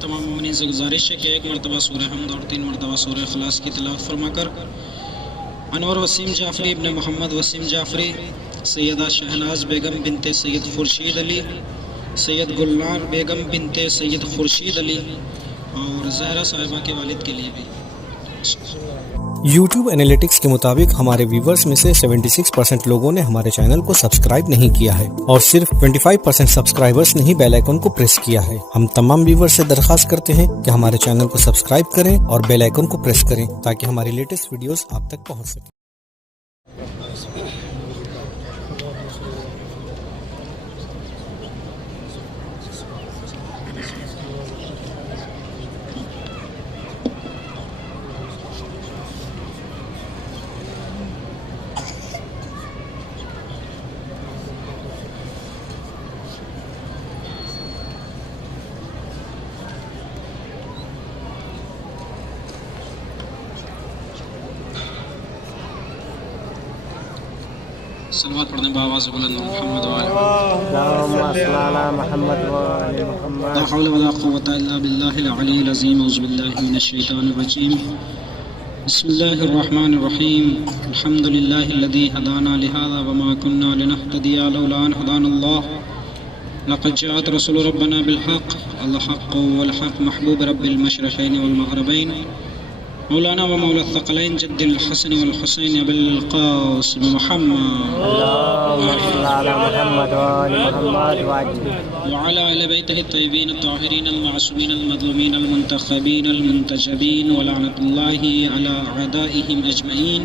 تمام مومنین سے گزارش ہے کہ ایک مرتبہ سورہ حمد اور 3 مرتبہ سورہ اخلاص کی تلاوت فرما کر انور وسیم جعفری ابن محمد وسیم جعفری، سیدہ شہناز بیگم بنت سید خورشید علی، سید گلنار بیگم بنت سید خورشید علی اور زہرا صاحبہ کے والد کے لیے بھی۔ یوٹیوب انالیٹکس کے مطابق ہمارے ویورز میں سے 76% لوگوں نے ہمارے چینل کو سبسکرائب نہیں کیا ہے اور صرف 25% سبسکرائبرز نے ہی بیل آئیکن کو پریس کیا ہے۔ ہم تمام ویورز سے درخواست کرتے ہیں کہ ہمارے چینل کو سبسکرائب کریں اور بیل آئیکن کو پریس کریں تاکہ ہماری لیٹسٹ ویڈیوز آپ تک پہنچ سکیں۔ صلوات پڑھنے بآواز بلند محمد اللهم صل على محمد وآل محمد۔ لا حول ولا قوة إلا بالله العلي العظيم۔ أعوذ بالله من الشيطان الرجيم، بسم الله الرحمن الرحيم، الحمد لله الذي هدانا لهذا وما كنا لنهتدي لولا أن هدانا الله، لقد جاءت رسول ربنا بالحق، الحق والحق محبوب رب المشرقين والمغربين، مولانا ومولا الثقلين جد الحسن والحسين أبي القاسم محمد، اللهم صل على محمد وآل محمد وعلى آل بيته الطيبين الطاهرين المعصومين المظلومين المنتخبين المنتجبين، ولعنة الله على أعدائهم أجمعين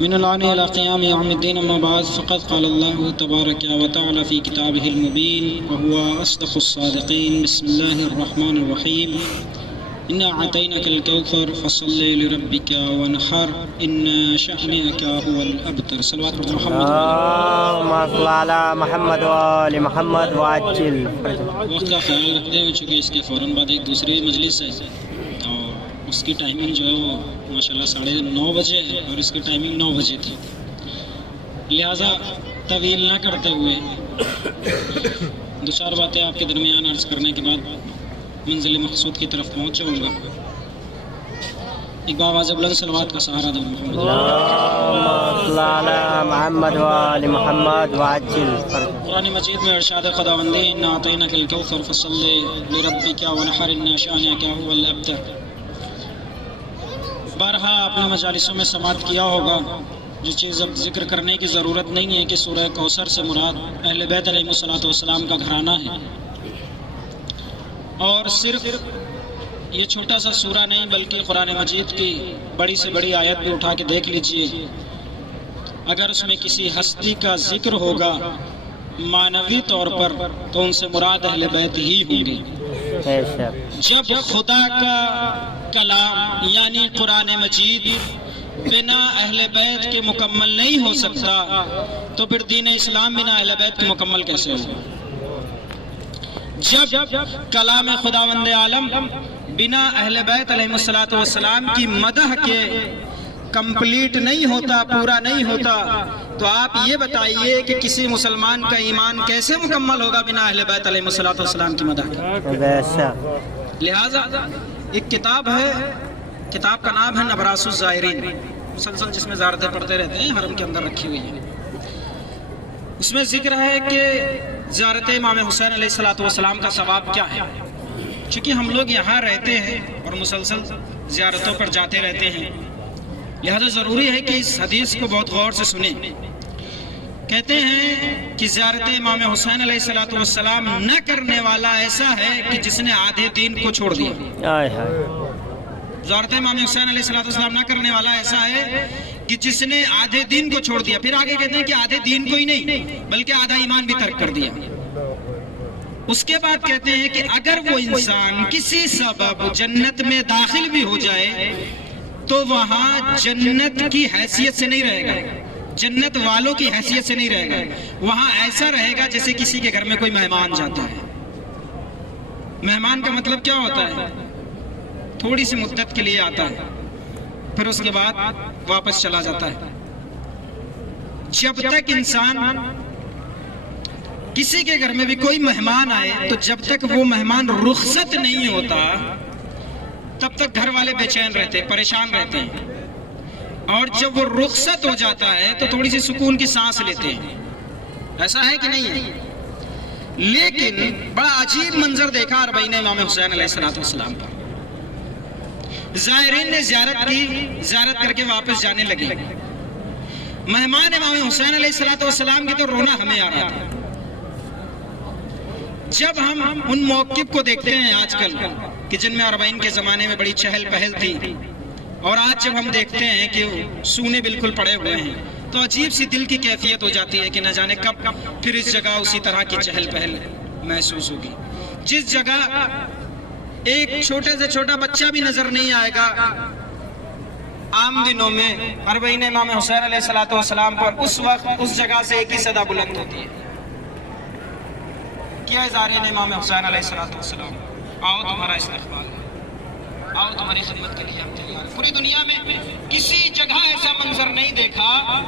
من الآن إلى قيام يوم الدين، أما بعد، فقد قال الله تبارك وتعالى في كتابه المبين وهو أصدق الصادقين، بسم الله الرحمن الرحيم، إنا أعطيناك الكوثر فصل لربك وانحر إن شأنك هو الأبتر۔ صلوات محمد۔ اللهم صل على محمد وآل محمد وعجل۔ وقت کا خیال رکھتے ہوئے چونکہ اس کے فوراً بعد ایک دوسری مجلس ہے اور اس کی ٹائمنگ جو ہے وہ ماشاءاللہ 9:30 بجے ہے اور اس کی ٹائمنگ 9 بجے تھی، لہٰذا طویل نہ کرتے ہوئے دو چار باتیں آپ کے درمیان عرض کرنے کے بعد منزل مقصود کی طرف پہنچ جاؤں گا۔ ایک بآواز بلند صلوات کا سہارا دو محمد۔ اللهم صل على محمد وآل محمد وعجل۔ قرآن مجید میں ارشاد خداوندی انا اعطیناک الکوثر فصل لربک ونحر ان شانک هو الابتر۔ بارہا آپ نے مجالسوں میں سماعت کیا ہوگا، جو چیز اب ذکر کرنے کی ضرورت نہیں ہے کہ سورہ کوثر سے مراد اہل بیت علیہ الصلوۃ والسلام کا گھرانہ ہے، اور صرف یہ چھوٹا سا سورہ نہیں بلکہ قرآن مجید کی بڑی سے بڑی آیت بھی اٹھا کے دیکھ لیجئے، اگر اس میں کسی ہستی کا ذکر ہوگا معنوی طور پر تو ان سے مراد اہل بیت ہی ہوں گے۔ جب خدا کا کلام یعنی قرآن مجید بنا اہل بیت کے مکمل نہیں ہو سکتا تو پھر دین اسلام بنا اہل بیت کے مکمل کیسے ہوگا؟ جب کلام خداوند عالم بنا اہل بیت علیہ الصلوۃ والسلام کی مدح کے کمپلیٹ نہیں ہوتا، پورا نہیں ہوتا، تو آپ یہ بتائیے کہ کسی مسلمان کا ایمان کیسے مکمل ہوگا بنا اہل بیت علیہ الصلوۃ والسلام کی مدح کے؟ لہٰذا ایک کتاب ہے، کتاب کا نام ہے نبراس الزائرین، مسلسل جس میں زیارتیں پڑھتے رہتے ہیں، حرم کے اندر رکھی ہوئی ہیں۔ اس میں ذکر ہے کہ زیارت امام حسین علیہ الصلوۃ والسلام کا ثواب کیا ہے۔ چونکہ ہم لوگ یہاں رہتے ہیں اور مسلسل زیارتوں پر جاتے رہتے ہیں، لہذا ضروری ہے کہ اس حدیث کو بہت غور سے سنیں۔ کہتے ہیں کہ زیارت امام حسین علیہ الصلوۃ والسلام نہ کرنے والا ایسا ہے کہ جس نے آدھے دین کو چھوڑ دیا۔ زیارت امام حسین علیہ الصلوۃ والسلام نہ کرنے والا ایسا ہے کہ جس نے آدھے دین کو چھوڑ دیا۔ پھر آگے کہتے ہیں کہ آدھے دین کو ہی نہیں بلکہ آدھا ایمان بھی ترک کر دیا۔ اس کے بعد کہتے ہیں کہ اگر وہ انسان کسی سبب جنت میں داخل بھی ہو جائے تو وہاں جنت کی حیثیت سے نہیں رہے گا، جنت والوں کی حیثیت سے نہیں رہے گا، وہاں ایسا رہے گا جیسے کسی کے گھر میں کوئی مہمان جاتا ہے۔ مہمان کا مطلب کیا ہوتا ہے؟ تھوڑی سی مدت کے لیے آتا ہے، پھر اس کے بعد واپس چلا جاتا ہے۔ جب تک انسان کسی کے گھر میں بھی کوئی مہمان آئے تو جب تک وہ مہمان رخصت نہیں ہوتا تب تک گھر والے بے چین رہتے، پریشان رہتے ہیں، اور جب وہ رخصت ہو جاتا ہے تو تھوڑی سی سکون کی سانس لیتے ہیں. ایسا ہے کہ نہیں ہے؟ لیکن بڑا عجیب منظر دیکھا اربعین امام حسین علیہ السلام کا. زائرین نے زیارت کر کے واپس جانے لگے. مہمان امام حسین علیہ السلام کی تو رونا ہمیں آ رہا تھا. جب ہم ان موقف کو دیکھتے ہیں آج کل کہ جن میں اربعین کے زمانے میں بڑی چہل پہل تھی، اور آج جب ہم دیکھتے ہیں کہ سونے بالکل پڑے ہوئے ہیں، تو عجیب سی دل کی کیفیت ہو جاتی ہے کہ نہ جانے کب پھر اس جگہ اسی طرح کی چہل پہل محسوس ہوگی. جس جگہ ایک چھوٹے سے چھوٹا بچہ بھی نظر نہیں آئے گا، عام دنوں میں اربعین امام حسین علیہ السلام پر اس وقت اس جگہ سے ایک ہی صدا بلند ہوتی ہے، کیا زائرین امام حسین علیہ السلام، آؤ تمہارا استقبال ہے، آؤ تمہاری خدمت کے لیے ہم تیار ہیں. پوری دنیا میں کسی جگہ ایسا منظر نہیں دیکھا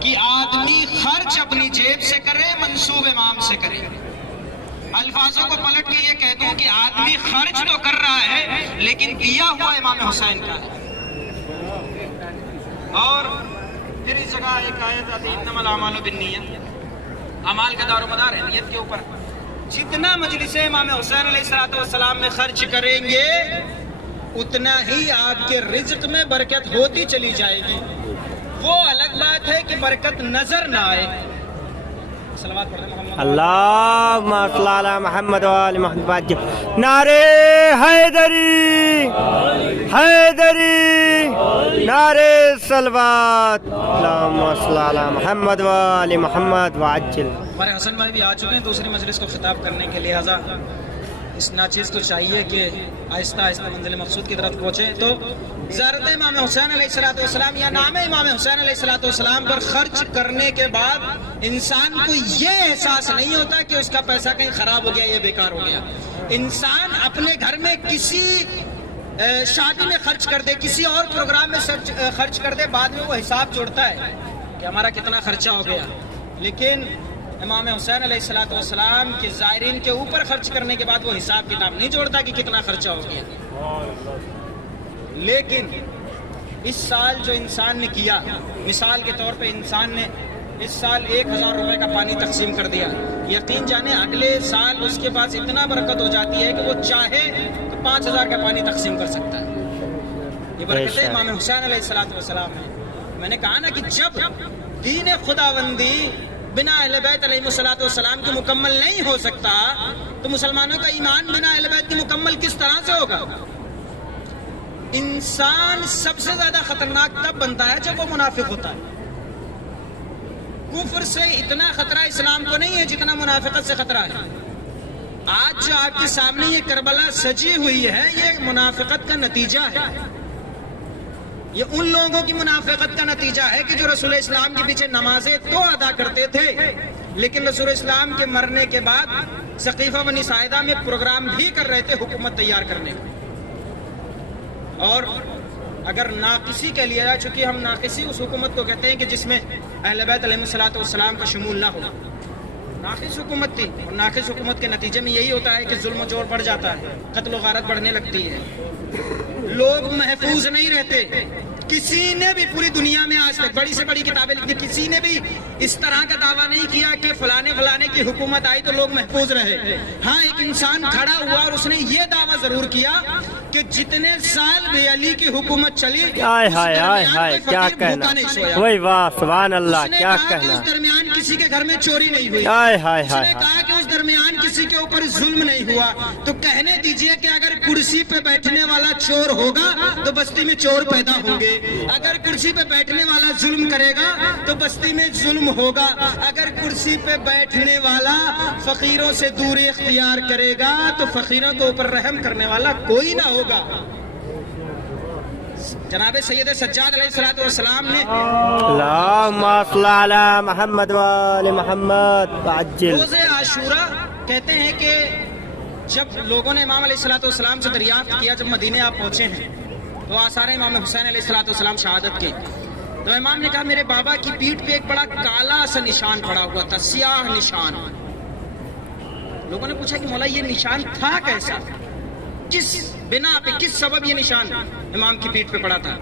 کہ آدمی خرچ اپنی جیب سے کرے، منصوب امام سے کرے. الفاظوں کو پلٹ کے یہ کہہ دوں کہ آدمی خرچ تو کر رہا ہے لیکن دیا ہوا امام حسین کا ہے. اور پھر اس جگہ ایک آیت آتی ہے، انما الاعمال بالنیات، اعمال کا دار و مدار ہے نیت کے اوپر. جتنا مجلس امام حسین علیہ السلام میں خرچ کریں گے اتنا ہی آپ کے رزق میں برکت ہوتی چلی جائے گی. وہ الگ بات ہے کہ برکت نظر نہ آئے. صلوات پڑھتے ہیں محمد اللہم صل علی محمد وآل محمد. نعرے حیدری حیدری، نعرے صلوات. اللہم صل علی محمد وآل محمد وعجل. ہمارے حسن بھائی بھی آ چکے ہیں دوسری مجلس کو خطاب کرنے کے، لہٰذا اس ناچیز کو چاہیے کہ آہستہ آہستہ منزل مقصود کی طرف پہنچے. تو زیارت امام حسین علیہ السلام یا نام امام حسین علیہ السلام پر خرچ کرنے کے بعد انسان کو یہ احساس نہیں ہوتا کہ اس کا پیسہ کہیں خراب ہو گیا، یہ بیکار ہو گیا. انسان اپنے گھر میں کسی شادی میں خرچ کر دے، کسی اور پروگرام میں خرچ کر دے، بعد میں وہ حساب جوڑتا ہے کہ ہمارا کتنا خرچہ ہو گیا. لیکن امام حسین علیہ السلام کے زائرین کے اوپر خرچ کرنے کے بعد وہ حساب کتاب نہیں جوڑتا کہ کتنا خرچہ ہو گیا. لیکن اس سال جو انسان نے کیا، مثال کے طور پہ انسان نے اس سال 1000 روپے کا پانی تقسیم کر دیا، یقین جانے اگلے سال اس کے پاس اتنا برکت ہو جاتی ہے کہ وہ چاہے تو 5000 کا پانی تقسیم کر سکتا ہے. یہ برکت ہے امام حسین علیہ السلام ہے. میں نے کہا نا کہ جب دین خداوندی بنا اہل بیت علیہ السلام کی مکمل نہیں ہو سکتا تو مسلمانوں کا ایمان بنا اہل بیت کی مکمل کس طرح سے ہوگا؟ انسان سب سے زیادہ خطرناک تب بنتا ہے جب وہ منافق ہوتا ہے. کفر سے اتنا خطرہ اسلام کو نہیں ہے جتنا منافقت سے خطرہ ہے. آج جو آپ کے سامنے یہ کربلا سجی ہوئی ہے، یہ منافقت کا نتیجہ ہے. یہ ان لوگوں کی منافقت کا نتیجہ ہے کہ جو رسول اسلام کے پیچھے نمازیں تو ادا کرتے تھے لیکن رسول اسلام کے مرنے کے بعد سقیفہ بنی ساعدہ میں پروگرام بھی کر رہے تھے حکومت تیار کرنے کا. اور اگر ناقصی کہہ لیا جائے، چونکہ ہم ناقصی اس حکومت کو کہتے ہیں کہ جس میں اہل بیت علیہ السلام کا شمول نہ ہو، ناقص حکومت تھی. اور ناقص حکومت کے نتیجے میں یہی ہوتا ہے کہ ظلم و جور بڑھ جاتا ہے، قتل و غارت بڑھنے لگتی ہے، لوگ محفوظ نہیں رہتے. کسی نے بھی پوری دنیا میں آج تک بڑی سے بڑی کتابیں لکھی، کسی نے بھی اس طرح کا دعویٰ نہیں کیا کہ فلانے کی حکومت آئی تو لوگ محفوظ رہے. ہاں، ایک انسان کھڑا ہوا اور اس نے یہ دعویٰ ضرور کیا کہ جتنے سال بھی علی کی حکومت چلی کیا کہنا، وہی واہ سبحان اللہ، کیا کہنا. اس درمیان کسی کے گھر میں چوری نہیں ہوئی، اس نے کہا کہ اس درمیان کسی کے اوپر ظلم نہیں ہوا. تو کہنے دیجئے کہ اگر کرسی پہ بیٹھنے والا چور ہوگا تو بستی میں چور پیدا ہوں گے، اگر کرسی پہ بیٹھنے والا ظلم کرے گا تو بستی میں ظلم ہوگا، اگر کرسی پہ بیٹھنے والا فقیروں سے دوری اختیار کرے گا تو فقیروں کے اوپر رحم کرنے والا کوئی نہ ہوگا. جناب سید سجاد علیہ السلام نے اللہم صل علی محمد وآل محمد وعجل. روز عاشورہ کہتے ہیں کہ جب لوگوں نے امام علیہ السلام سے دریافت کیا، جب مدینے آپ پہنچے ہیں تو آثار امام حسین علیہ السلام شہادت کے، تو امام نے کہا میرے بابا کی پیٹھ پہ ایک بڑا کالا سا نشان پڑا ہوا تھا، سیاہ نشان. لوگوں نے پوچھا کہ مولا یہ نشان تھا کیسا، کس بنا پہ، کس سبب یہ نشان امام کی پیٹھ پہ پڑا تھا؟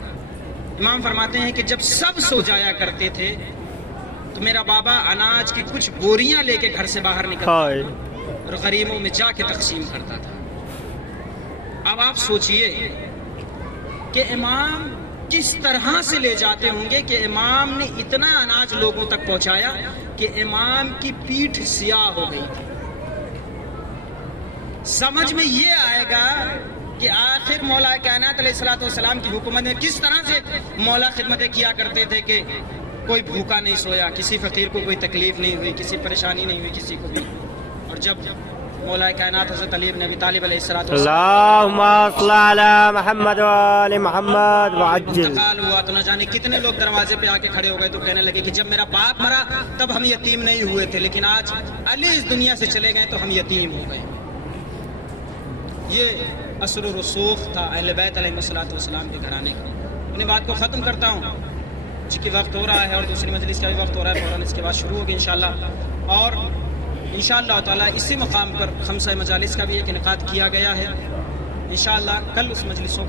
امام فرماتے ہیں کہ جب سب سو جایا کرتے تھے تو میرا بابا اناج کی کچھ بوریاں لے کے گھر سے باہر نکلتا اور غریبوں میں جا کے تقسیم کرتا تھا۔ اب آپ سوچئے کہ امام کس طرح سے لے جاتے ہوں گے کہ امام نے اتنا اناج لوگوں تک پہنچایا کہ امام کی پیٹھ سیاہ ہو گئی تھی۔ سمجھ میں یہ آئے گا کہ آخر مولا کائنات علیہ الصلوۃ والسلام کی حکومت میں کس طرح سے مولا خدمتیں کیا کرتے تھے کہ کوئی بھوکا نہیں سویا، کسی فقیر کو کوئی تکلیف نہیں ہوئی، کسی پریشانی نہیں ہوئی کسی کو بھی۔ اور جب مولا کائنات حضرت علی بن ابی طالب علیہ الصلوۃ والسلام اللہم صل علی محمد وآل محمد وعجل انتقال ہوا تو نہ جانے کتنے لوگ دروازے پہ آ کے کھڑے ہو گئے تو کہنے لگے کہ جب میرا باپ مرا تب ہم یتیم نہیں ہوئے تھے، لیکن آج علی اس دنیا سے چلے گئے تو ہم یتیم ہو گئے۔ یہ اثر و رسوخ تھا اہل بیت علیہ الصلوۃ والسلام کے گھرانے کا۔ انہیں بات کو ختم کرتا ہوں چونکہ وقت ہو رہا ہے اور دوسری مجلس کا بھی وقت ہو رہا ہے، فوراً اس کے بعد شروع ہوگی انشاءاللہ۔ اور انشاءاللہ تعالیٰ اسی مقام پر خمسہ مجالس کا بھی ایک انعقاد کیا گیا ہے۔ انشاءاللہ کل اس مجالسوں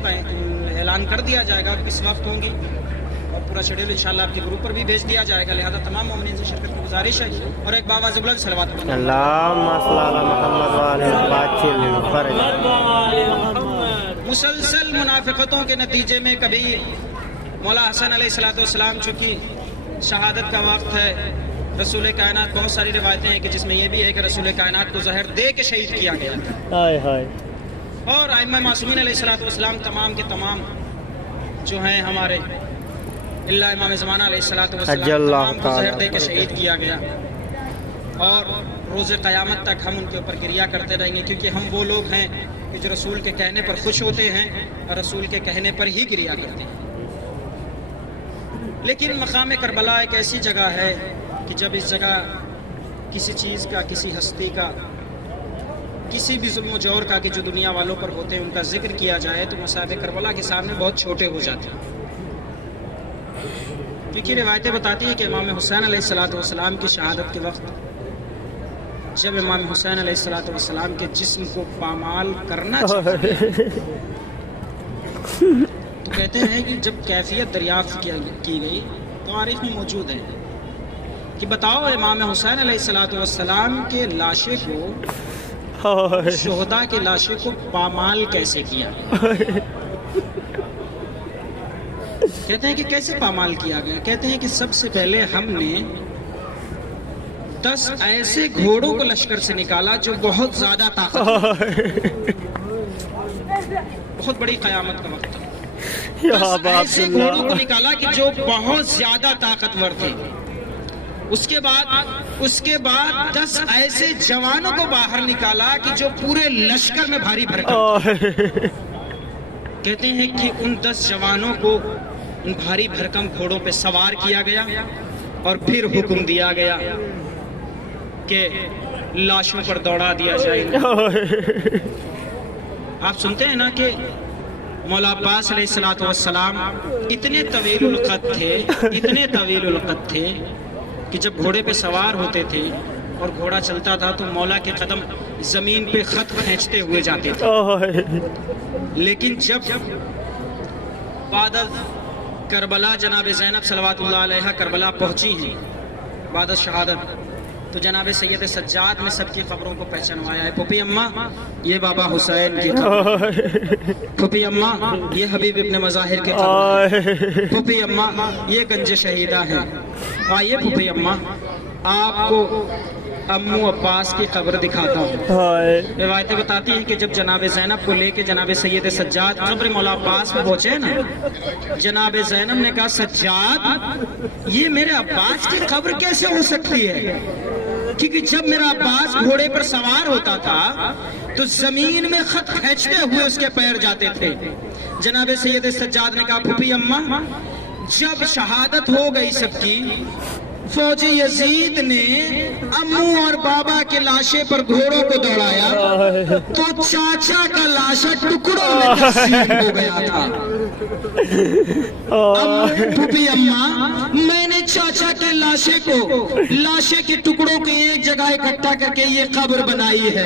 کا اعلان کر دیا جائے گا کس وقت ہوں گی، اور پورا شیڈول انشاءاللہ آپ کے گروپ پر بھی بھیج دیا جائے گا، لہذا تمام مومنین سے شرکت کی گزارش ہے۔ اور ایک باواز بلند صلوات پڑھنا۔ اللہم صل علی محمد وآل محمد وعجل۔ مسلسل منافقتوں کے نتیجے میں کبھی مولا حسن علیہ الصلوۃ والسلام چونکہ شہادت کا وقت ہے، رسول کائنات بہت ساری روایتیں ہیں کہ جس میں یہ بھی ہے کہ رسول کائنات کو زہر دے کے شہید کیا گیا تھا، اور ائمہ معصومین علیہ الصلوۃ والسلام تمام کے تمام جو ہیں ہمارے اللہ امام زمانہ علیہ الصلوۃ والسلام تمام کو زہر دے کے شہید کیا گیا، اور روز قیامت تک ہم ان کے اوپر گریہ کرتے رہیں گے، کیونکہ ہم وہ لوگ ہیں کہ جو رسول کے کہنے پر خوش ہوتے ہیں اور رسول کے کہنے پر ہی گریہ کرتے ہیں۔ لیکن مقام کربلا ایک ایسی جگہ ہے کہ جب اس جگہ کسی چیز کا، کسی ہستی کا، کسی بھی ظلم و جور کا کہ جو دنیا والوں پر ہوتے ہیں ان کا ذکر کیا جائے تو مصائب کربلا کے سامنے بہت چھوٹے ہو جاتے ہیں، کیونکہ روایتیں بتاتی ہیں کہ امام حسین علیہ الصلوۃ والسلام کی شہادت کے وقت جب امام حسین علیہ الصلوۃ والسلام کے جسم کو پامال کرنا چاہتے تو کہتے ہیں کہ جب کیفیت دریافت کی گئی تو تاریخ میں موجود ہے کہ بتاؤ امام حسین علیہ الصلوۃ والسلام کے لاشے کو، شہداء کے لاشے کو پامال کیسے کیا؟ کہتے ہیں کہ کیسے پامال کیا گیا؟ کہتے ہیں کہ سب سے پہلے ہم نے 10 ایسے گھوڑوں کو لشکر سے نکالا جو بہت زیادہ طاقت، بہت بڑی قیامت کا وقت تھا، 10 ایسے گھوڑوں کو نکالا کہ جو بہت زیادہ طاقتور تھے۔ اس کے بعد 10 ایسے جوانوں کو باہر نکالا کہ جو پورے لشکر میں بھاری بھرکم، کہتے ہیں کہ ان 10 جوانوں کو ان بھاری بھرکم گھوڑوں پہ سوار کیا گیا اور پھر حکم دیا گیا کہ لاشوں پر دوڑا دیا جائے۔ آپ سنتے ہیں نا کہ مولا عباس علیہ الصلوۃ والسلام اتنے طویل القد تھے کہ جب گھوڑے پہ سوار ہوتے تھے اور گھوڑا چلتا تھا تو مولا کے قدم زمین پہ خط کھینچتے ہوئے جاتے تھے، لیکن جب بعد کربلا جناب زینب صلوات اللہ علیہ کربلا پہنچی ہیں بعد شہادت، تو جناب سید سجاد نے سب کی خبروں کو پہچانوایا ہے۔ پھوپھی اماں یہ بابا حسین کی خبر، پھوپھی اماں یہ حبیب ابن مظاہر کے خبر، پھوپھی اماں یہ گنج شہیدہ ہے۔ آئیے پھوپھی اماں آپ کو امو عباس کی قبر دکھاتا ہوں۔ روایتیں بتاتی ہیں کہ جب جناب زینب کو لے کے جناب سید سجاد قبر مولا عباس پہ پہنچے نا، جناب زینب نے کہا سجاد یہ میرے عباس کی قبر کیسے ہو سکتی ہے؟ کیونکہ جب میرا عباس گھوڑے پر سوار ہوتا تھا تو زمین میں خط کھینچتے ہوئے اس کے پیر جاتے تھے۔ جناب سید سجاد نے کہا پھوپھی اماں جب شہادت ہو گئی سب کی، فوج یزید نے امو اور بابا کے لاشے پر گھوڑوں کو دوڑایا تو چاچا کا لاشا ٹکڑوں میں تقسیم ہو گیا تھا۔ پھوپھی اماں میں نے چاچا کے لاشے کے ٹکڑوں کو ایک جگہ اکٹھا کر کے یہ قبر بنائی ہے.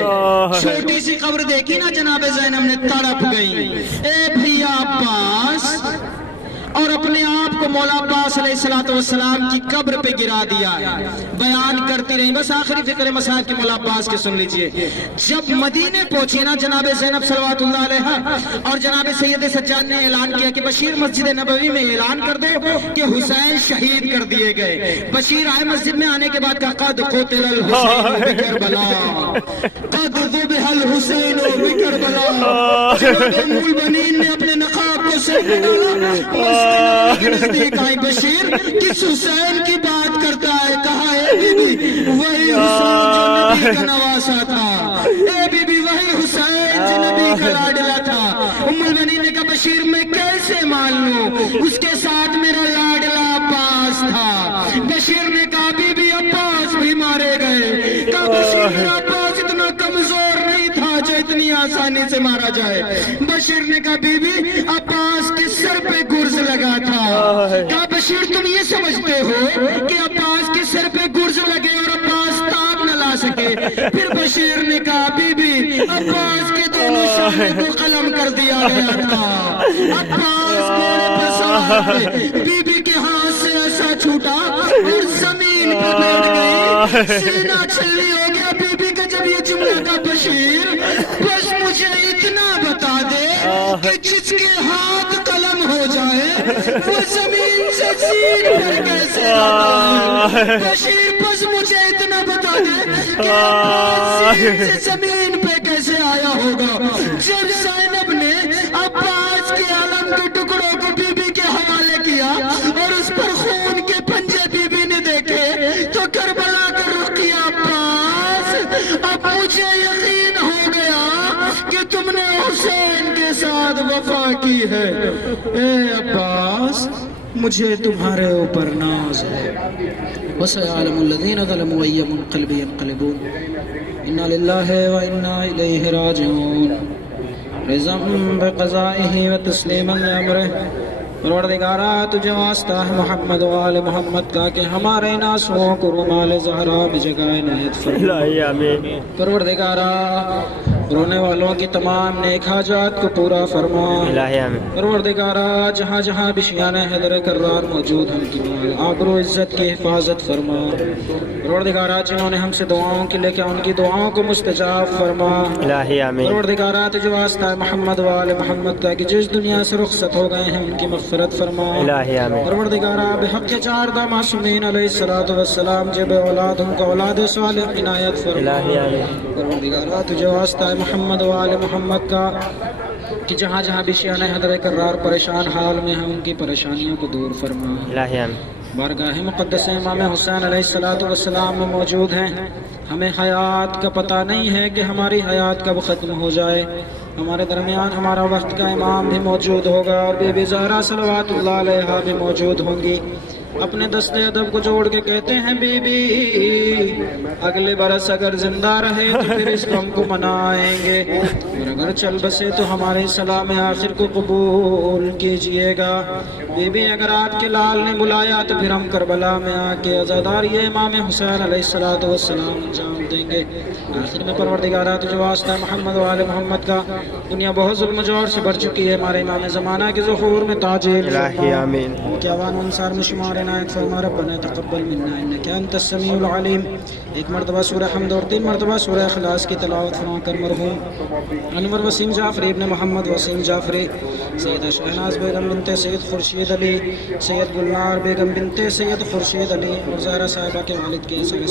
چھوٹی سی قبر دیکھی نا جناب زینب نے تڑپ گئی. اے بھیا عباس، اور اپنے آپ کو مولا عباس علیہ السلام کی قبر پہ گرا دیا. بیان کرتی رہی. بس آخری فکر مصاحب کی مولا عباس کے سن لیجئے. جب مدینے پہنچی نا جناب زینب صلوات اللہ علیہ اور جناب سید سجاد نے اعلان کیا کہ بشیر مسجد نبوی میں اعلان کر دو کہ حسین شہید کر دیے گئے. بشیر آئے مسجد میں، آنے کے بعد کہا قد قتل الحسین بکربلا، قد ذبح الحسین بکربلا. ام البنین نے اپنے نقاب کو سر ڈالا. نزدیک آئی. بشیر کس حسین کی بات کرتا ہے؟ کہا اے بی بی وہی حسین جو نبی کا نواسا تھا. اے بی بی وہی حسین جو نبی کا لاڈلا تھا. ام البنین نے کہا بشیر میں کیسے مان لوں، اس کے ساتھ میرا لاڈلا عباس تھا. بشیر نے کہا بی بی عباس بھی مارے گئے. کہا بشیر عباس اتنا کمزور نہیں تھا جو اتنی آسانی سے مارا جائے. بشیر نے کہا بی بی عباس کے سر پہ گرز لگا تھا. کہا بشیر تم یہ سمجھتے ہو کہ عباس کے سر پہ گرز لگے اور عباس تاب نہ لا سکے؟ پھر بشیر نے کہا بی بی عباس کے دونوں شانے کو قلم کر دیا گیا تھا. عباس گھوڑے پر سوار تھے. بی بی کے ہاتھ سے ایسا چھوٹا اور زمین پر بیٹھ گئی. سینہ چھلنی ہو گیا بی بی کا جب یہ جملہ کا. بشیر بس مجھے اتنا بتا دے کہ جس کے ہاتھ قلم ہو جائے وہ زمین سے زین پر کیسے آتا ہے؟ بشیر بس مجھے اتنا بتا دے کہ عباس زین سے زمین پہ کیسے آیا ہوگا. جب زینب نے عباس کے علم کے ٹکڑوں کو بی بی کے حوالے کیا اور اس پر خون کے پنجے بی بی نے دیکھے تو کربلا کا رخ کیا. عباس اب مجھے یقین ہو گیا کہ تم نے حسین کے ساتھ وفا کی ہے. اے عباس مجھے تمہارے اوپر ناز ہے. وَسَيَعْلَمُ الَّذِينَ ظَلَمُوا أَيَّ مُنقَلِبٍ يَنقَلِبُونَ إِنَّا لِلَّهِ وَإِنَّا إِلَيْهِ رَاجِعُونَ رضا بقضائه وتسلیما لأمره. پروردگارا تجھے واسطہ ہے محمد و آل محمد کا کہ ہمارے ناسوں کو رومال زہرا بجگہ عنایت فرما. پروردگارا رونے والوں کی تمام نیک حاجات کو پورا فرما. پروردگارا جہاں جہاں بشیان حیدر کرار موجود ہم کی مال آبرو عزت کی حفاظت فرما. پروردگارا جنہوں نے ہم سے دعاؤں کے لے کے ان کی دعاؤں کو مستجاب فرما. پروردگارا تجھے واسطہ ہے محمد و آل محمد کا کہ جس دنیا سے رخصت ہو گئے ہیں ان کی مغفرت فرما. پروردگارا بحق چاردہ معصومین علیہ السلام جب اولاد ان کو اولاد صالح عنایت فرما. پروردگارا تجھے واسطہ ہے محمد و آل محمد کا کہ جہاں جہاں بشیان حضر کرار پریشان حال میں ہیں ان کی پریشانیوں کو دور فرما. بارگاہ مقدس امام حسین علیہ السلام میں موجود ہیں. ہمیں حیات کا پتہ نہیں ہے کہ ہماری حیات کب ختم ہو جائے. ہمارے درمیان ہمارا وقت کا امام بھی موجود ہوگا اور بی بی زہرا صلوات اللہ علیہا بھی موجود ہوں گی. اپنے دست ادب کو جوڑ کے کہتے ہیں بی بی اگلے برس اگر زندہ رہے تو پھر اس غم کو منائیں گے اور اگر چل بسے تو ہمارے سلام آخر کو قبول کیجئے گا. بی بی اگر آپ کے لال نے بلایا تو پھر ہم کربلا میں آ کے عزاداری امام حسین علیہ السلام انجام دیں گے. آخر میں پروردگارا تجھے واسطہ محمد و آل محمد کا دنیا بہت ظلم و جور سے بھر چکی ہے. ہمارے امام زمانہ کے ظہور میں تاجیل آمین. ان کے عوان انصار میں شمار عنایت فرما. ربنا تقبل منا انک انت السمیع العلیم. ایک مرتبہ سورہ حمد اور 3 مرتبہ سورہ اخلاص کی تلاوت فرما کر مرحوم انور وسیم جعفری ابن محمد وسیم جعفری، سیدہ شہناز بیگم بنت سید خورشید علی، سید گلنار بیگم بنت سید خورشید علی اور زہرا صاحبہ کے والد کے سارے